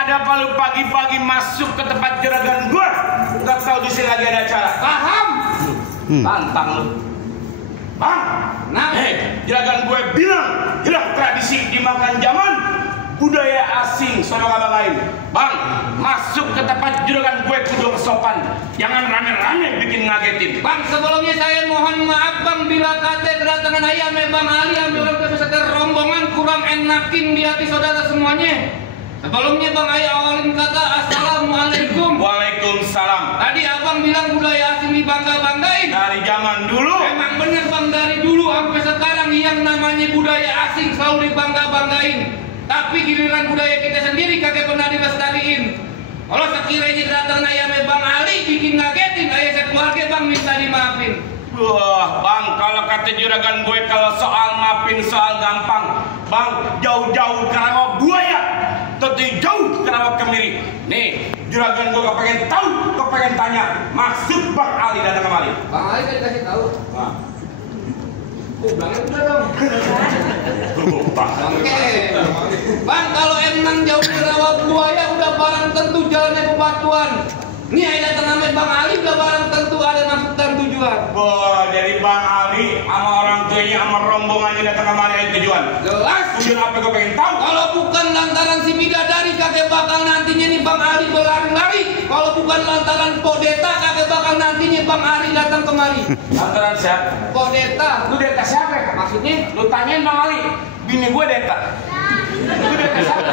ada apa lu pagi-pagi masuk ke tempat juragan gue? Gak tahu di sini lagi ada acara. Paham? Tantang lu. Bang, nah, juragan gue bilang hilang tradisi dimakan zaman, budaya asing sono abang lain. Bang, masuk ke tempat juragan gue kudu sopan, jangan rame-rame bikin ngagetin. Bang, sebelumnya saya mohon maaf bang bila kata kedatangan ayam Bang Ali ambil beserta rombongan kurang enakin di hati saudara semuanya. Sebelumnya Bang Ayah awalin kata Assalamualaikum. Waalaikumsalam. Tadi abang bilang budaya asing dibangga-banggain. Dari zaman dulu. Emang bener bang, dari dulu sampai sekarang yang namanya budaya asing selalu dibangga-banggain. Tapi giliran budaya kita sendiri kagak pernah dilestariin. Kalau sekiranya kedatangan ayam Bang Ali bikin ngagetin, ayah saya keluarga bang minta dimaafin. Wah bang, kalau kata juragan gue kalau soal maafin soal gampang. Bang, jauh-jauh Karawang buaya, tapi jauh Karawang kemiri. Nih, juragan gue kepengen tahu, kepengen tanya maksud Bang Ali datang kemari. Bang Ali kan dikasih tahu. Nah. Bilangin udah dong. Oke. Bang, kalau emang jauh Karawang buaya udah barang tentu jalannya bebatuan. Nih ayah datang sama Bang Ali udah barang tentu ada maksud dan tujuan. Wah, jadi Bang Ali sama orang tuanya sama rombongannya datang kemari ada tujuan. Jelas. Tujuan apa gue pengen tahu? Kalau bukan lantaran si bidadari kagak bakal nantinya nih Bang Ali berlari-lari. Kalau bukan lantaran Podeta kagak bakal nantinya Bang Ali datang kemari. Lantaran siapa? Podeta. Lu Deta siapa? Maksudnya? Lu tanyain Bang Ali. Bini gue Deta. Lu Deta siapa?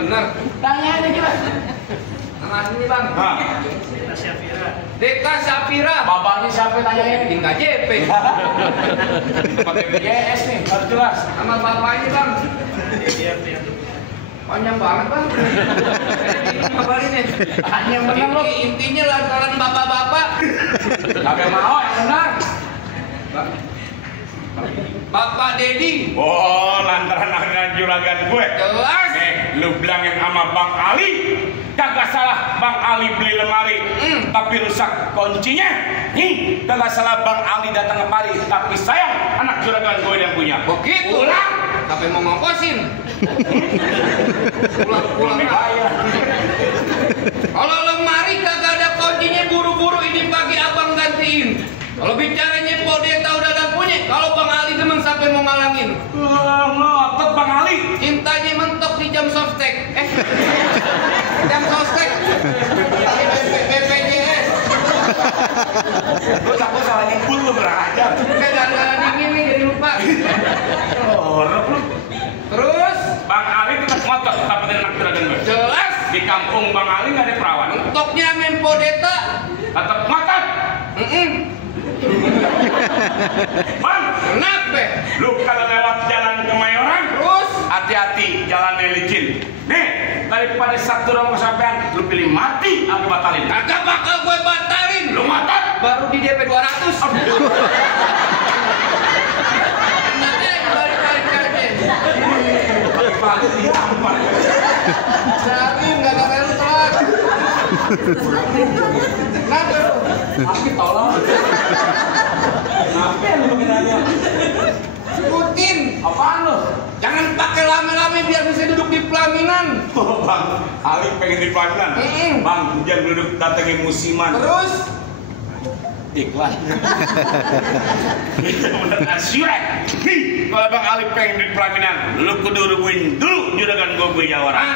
Bener. Tanya aja jelas. Nama aslinya Bang. Deta Syafira. Deka Syafira. Bapaknya siapa tanyain? Bikin KJP. Pakai BPJS nih, harus jelas. Sama bapaknya Bang. Panjang banget Bang. Kabarin nih. Panjang bener lu. Intinya lantaran bapak-bapak. Kagak mau yang benar. Bapak Dedi. Oh, lantaran ada juragan gue. Jelas. Nih, lu bilangin sama Bang Ali. Kagak salah Bang Ali beli lemari, tapi rusak kuncinya. Nih, kagak salah Bang Ali datang kemari, tapi sayang anak juragan gue yang punya. Begitu. Pulang. Tapi mau ngongkosin. Pulang bayar. Kalau lemari kagak ada kuncinya, buru-buru ini pagi abang gantiin. Kalau bicaranya Podeta udah ada punya, kalau Bang Ali demen sampai mau ngalangin. Ngotot Bang Ali. Cintanya mentok di jam softtek. Jam softtek. BPJS. Lu takut salah nyebut lu berajar. Kadang-kadang dingin nih jadi lupa. Orang lu. Terus Bang Ali tetap ngotot dapetin anak juragan gue. jelas Di kampung Bang Ali nggak ada perawan. mentoknya main Podeta. Tetap ngotot. Bang, Kenapa? lu kalau lewat jalan Kemayoran, Terus hati-hati jalannya licin. Nih, daripada satu orang kesampean, lu pilih mati apa batalin? kagak bakal gue batalin. Lu ngotot. Baru di DP 200. Nanti balik-balik aja. Pagi ditampar. Sehari nggak ada rel telat. Kenapa lu? Tapi tolong. Kenapa lu begini? Sebutin. Apaan lu? Jangan pakai lama-lama biar bisa duduk di pelaminan. Oh, Bang, Ali pengen di pelaminan. Bang, hujan duduk datengin musiman. Terus iklan. Itu bener asyik. Nih, kalau Bang Ali pengen di pelaminan, lu kudu rubuhin dulu juragan gue punya orang.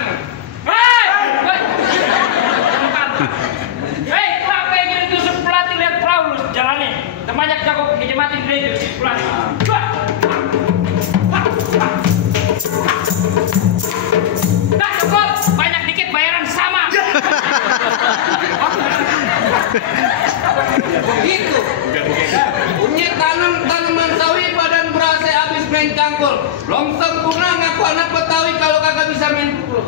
Hei, kenapa yang jadi tusuk pelatih lihat perahu jalannya? Banyak jago kejematin gereja pelatih. Nah cukup, banyak dikit bayaran sama. begitu. Punya tanaman sawi badan berasa habis main cangkul. Belum sempurna ngaku anak Betawi kalau kagak bisa main pukul.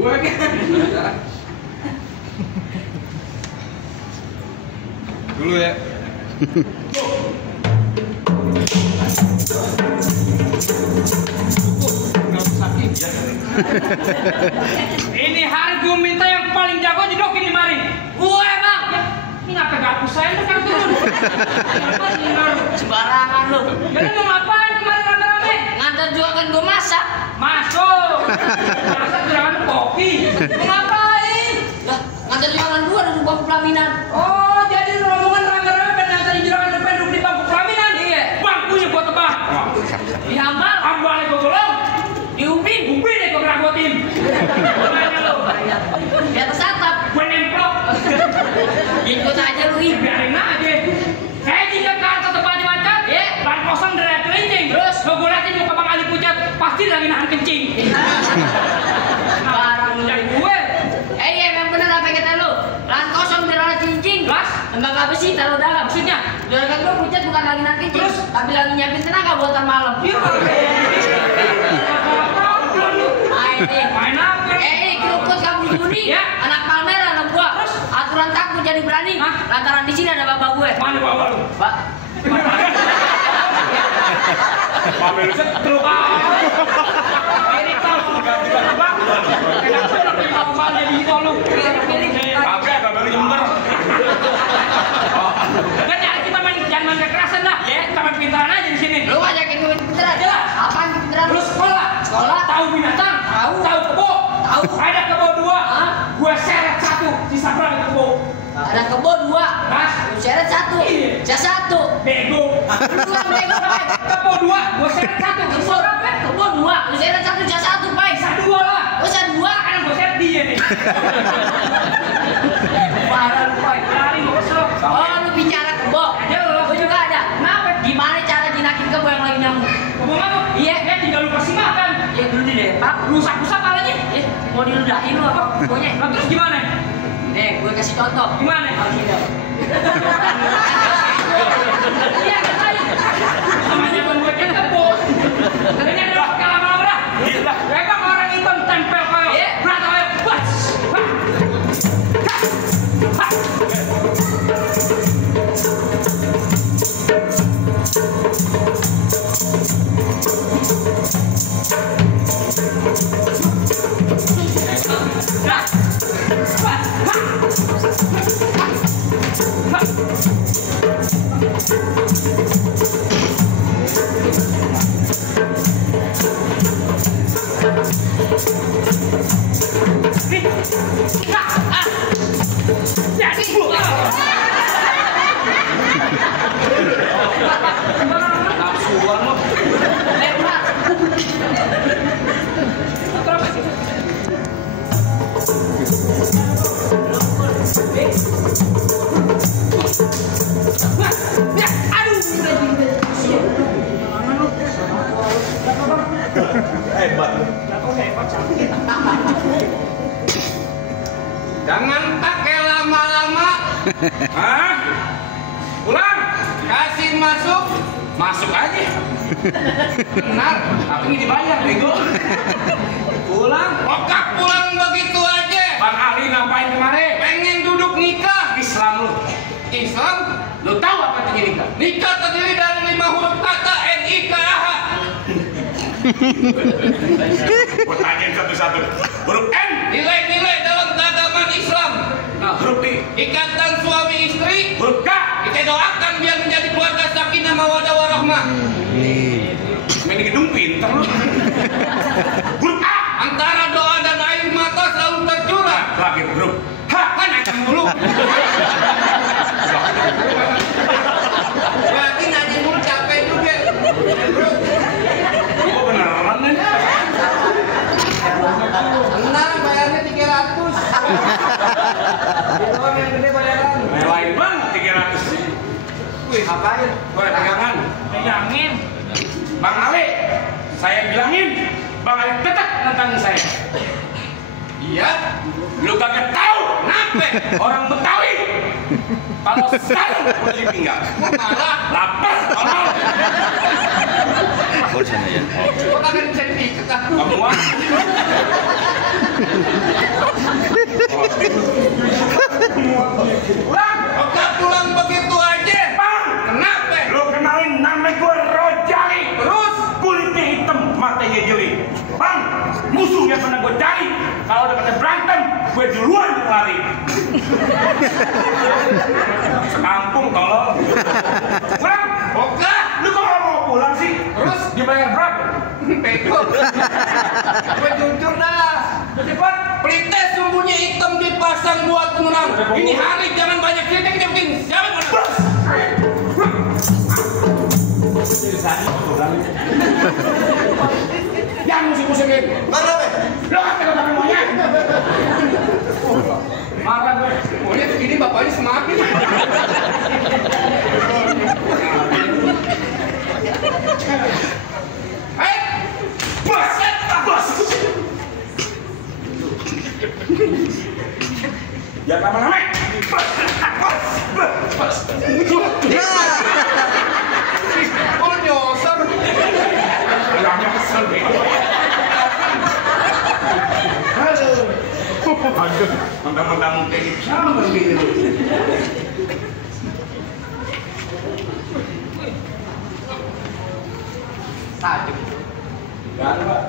Gue dulu ya. Ini hari gue minta yang paling jago jedokin di mari. Gue bang. Ini ngapa gak aku saya itu kan turun. Sembarangan lu. Jadi mau ngapain kemarin rame-rame? Ngantar juga kan gue masak. Masuk. Ngapain? Lah, ngantar juragan gua di bangku pelaminan. Oh, jadi rombongan rame-rame pengen nganterin juragan depan duduk di bangku pelaminan? Iya. Bangkunya gua tebak. Dihambal, Ambalnya gua golong. diubin, Ubin gua ngeragotin. Gimana lu? di atas atap. Gua nemplok. Ikut aja lu ih. Biarin aja. Saya jika kartu tempatnya macet, ban kosong dari kelincing. Terus gua liatin muka Bang Ali pucat, pasti lagi nahan kencing. Barang lu. Gue, Iya, memang bener apa kata lu. Lahan kosong biar orang cincin. Las? Enggak besi taruh dalam. Maksudnya? Juragan gua pucat bukan lagi nanti. Terus? Tapi lagi nyiapin tenaga buat ntar malam. Iya, Main nih. main apa? Keruput kamu Juni. Ya. Anak Palmera anak gua. Terus? Aturan takut jadi berani. Hah? Lantaran di sini ada bapak gue. Mana bawa lu? Pak. Pamer setruk. Mirip tau. Bang, kenapa lu punya bapak di situ lu? Kagak baru nyember. Kan nyari kita main jangan main kekerasan dah. Kita main pintaran aja di sini. Lu ngajakin gue pinteran. Jelas. Apaan pinteran? Lu sekolah? Sekolah. Tahu binatang? Tahu. Tahu kebo? Tahu. Ada kebo 2. Hah? Gua seret 1, sisa berapa kebo? Ada kebo 2. Mas, Lu seret 1. Iya. Saya 1. bego. Lu kan bego Pak. Kebo 2, gua seret 1, sisa berapa? Kebo 2. Lu seret 1 saya 1 Pak. Sisa 2 lah. Lu saya 2. Kan gua seret dia nih. Parah lu Pak. Lari gua kesel. Oh, lu bicara kebo. Ada lu. Gue juga ada. Kenapa? Gimana cara jinakin kebo yang lagi nyamuk? Kebo apa? Iya. Ya tinggal lu kasih makan. Ya dulu nih deh, Pak. Rusak-rusak palanya. Ya, mau diludahin lu apa? Pokoknya. Lah terus gimana? Nih, gue kasih contoh. Gimana? Kalau sini. Iya, katanya. Namanya pun gue kan kebo. Katanya ada pakai lama-lama dah. Gila. Memang orang hitam tempel kayak. Iya. Berat kayak. Bas. Nafsuan lo. Hebat. Jangan pakai lama-lama. Hah? Pulang. Kasih masuk. Masuk aja. Benar. Tapi ini dibayar, bego. Pulang. Kokak pulang begitu aja. Bang Ali ngapain kemarin? Pengen duduk nikah. Islam lu. Islam. Lu tahu apa artinya nikah? Nikah terdiri dari 5 huruf kata NIKAH. Gua tanyain satu-satu. Huruf N. Nilai-nilai dalam keagamaan Islam. Nah, huruf D. Ikatan suami istri. Huruf K. Kita doakan biar menjadi keluarga sakinah mawaddah warahmah. Main di gedung pinter lu. Huruf A. Antara doa dan air mata selalu tercurah. Terakhir huruf H. Kan najam dulu. Berarti najam dulu capek juga. Gua beneran nih. Tenang, bayarnya 300. Doang yang gede bayaran. Melain banget 300. Wih, ngapain? Woi, pegangan. Pegangin. Bang Ali, saya bilangin, Bang Ali tetap nantangin saya. Iya. Lu kagak tahu, Kenapa? orang Betawi. Kalau sekarang udah di pinggang, Marah. lapar, tolong. Oh, sana ya. Kok kagak bisa diikat? Kamu ah. Pulang, Oke, pulang begitu aja. Bang. Kenapa? Lu kenalin nama gue Rojali. Terus kulitnya hitam, matanya jeli. Bang, musuh yang pernah gue cari. Kalau udah pada berantem, gue duluan yang lari. Sekampung tolong. Pulang. Oke. Lu kok nggak mau pulang sih? Terus? Dibayar berapa? Bego. Gue jujur dah. Cepat. pelite sumbunya hitam dipasang buat menang. Ini hari jangan banyak cerita kita bikin. Jangan menang. Yang musik-musikin. Mana be? Lo kan kata monyet. Marah gue. Monyet begini bapaknya semakin. Bos. Jangan lama-lama. Bos. Oh nyosor. Bilangnya kesel deh. Aduh, mentang-mentang kayak gitu sama gitu. Tajam. Jangan, Pak.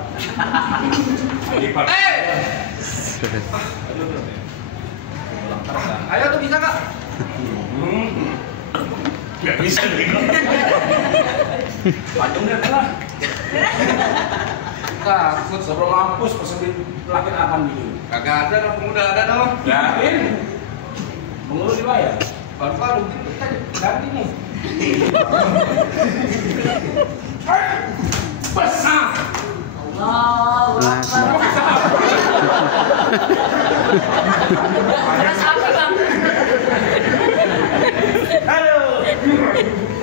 Ayo tuh bisa kak. Nggak bisa gitu. Patung deh lah. Takut. Sebelum mampus pesen lakin akan gitu. Kagak ada lah pemuda ada dong. Yakin? Mengurus dibayar. Baru-baru kita ganti nih. Besar. Allahu Akbar. Keras api bang. Halo.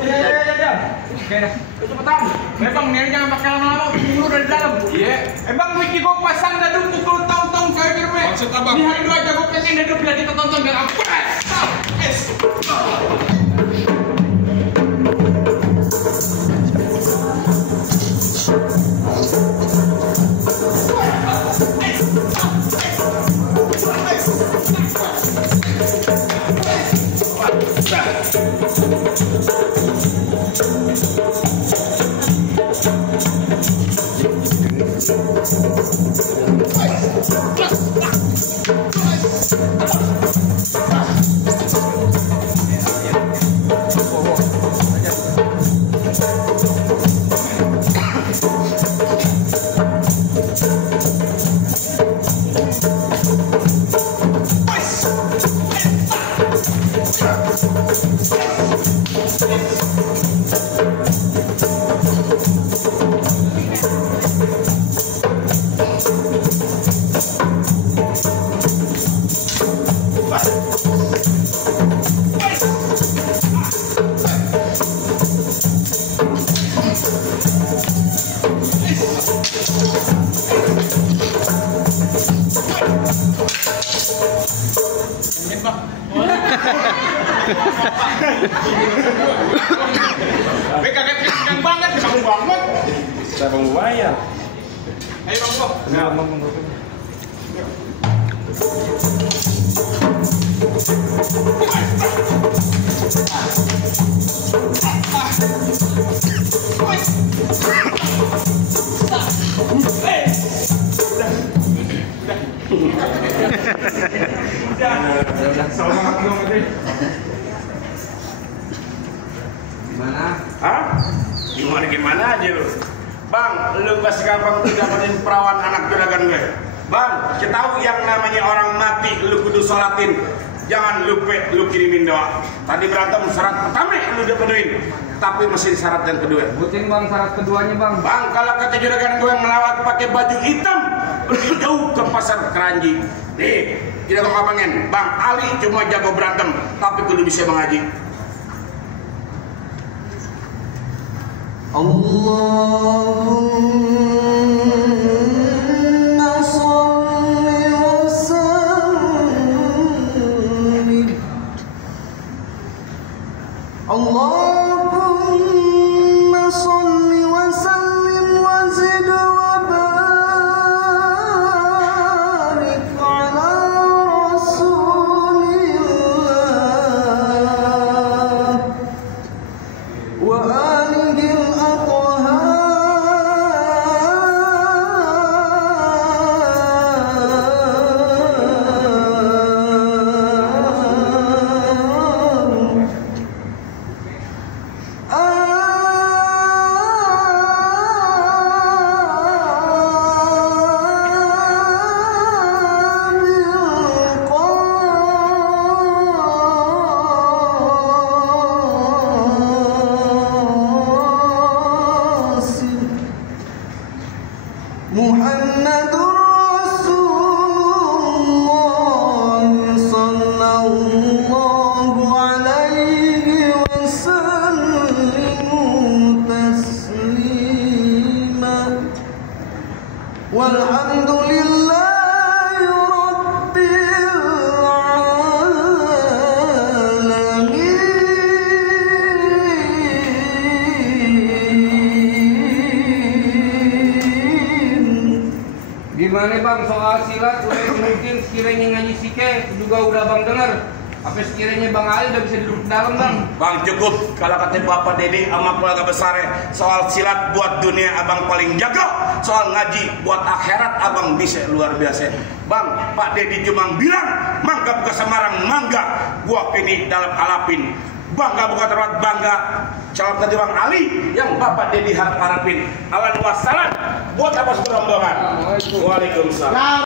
Ya. Oke dah. Cepetan. Bang, ini jangan pakai lama-lama. Dulu dari dalam. Iya. Bang, wiki gue pasang dah dulu 10 tahun saya kira. Maksud abang? Di hari 2 jago kesini dah dulu biar kita tonton biar apa? Kaget kencang banget, kamu banget. Saya mau bayar. Ayo Bang Bo. Enggak, Bang. Gimana? Hah? Gimana aja lu? Bang, lu gak segampang tuh dapetin perawan anak juragan gue. Bang, kita tahu yang namanya orang mati lu kudu sholatin. Jangan lupa lu kirimin doa. Tadi berantem syarat pertama lu udah penuhin, tapi masih syarat yang kedua. Butin bang syarat keduanya bang. Bang, kalau kata juragan gue melawat pakai baju hitam, pergi jauh ke pasar Keranji. Nih, tidak kau pengen. Bang Ali cuma jago berantem, tapi kudu bisa mengaji. Allahumma sholli wa sallim. Allahumma sholli wa sallim wa zid wa barik ala rasulillah wa alihi al-athhar Muhammadur Rasulullah sallallahu alaihi wasallam taslima. Walhamdulillahi rabbil alamin. Gimana bang soal silat? Udah mungkin sekiranya ngaji sike juga udah bang dengar. Apa sekiranya bang Ali udah bisa duduk dalam bang? Bang cukup kalau kata Bapak Dedi sama keluarga besar soal silat buat dunia abang paling jago, soal ngaji buat akhirat abang bisa luar biasa. Bang, Pak Dedi cuma bilang mangga buka Semarang, mangga gua pini dalam alapin. Bangga buka tempat bangga. Calon tadi Bang Ali yang Bapak Dedi harapin. Alhamdulillah wassalam buat apa rombongan. Waalaikumsalam.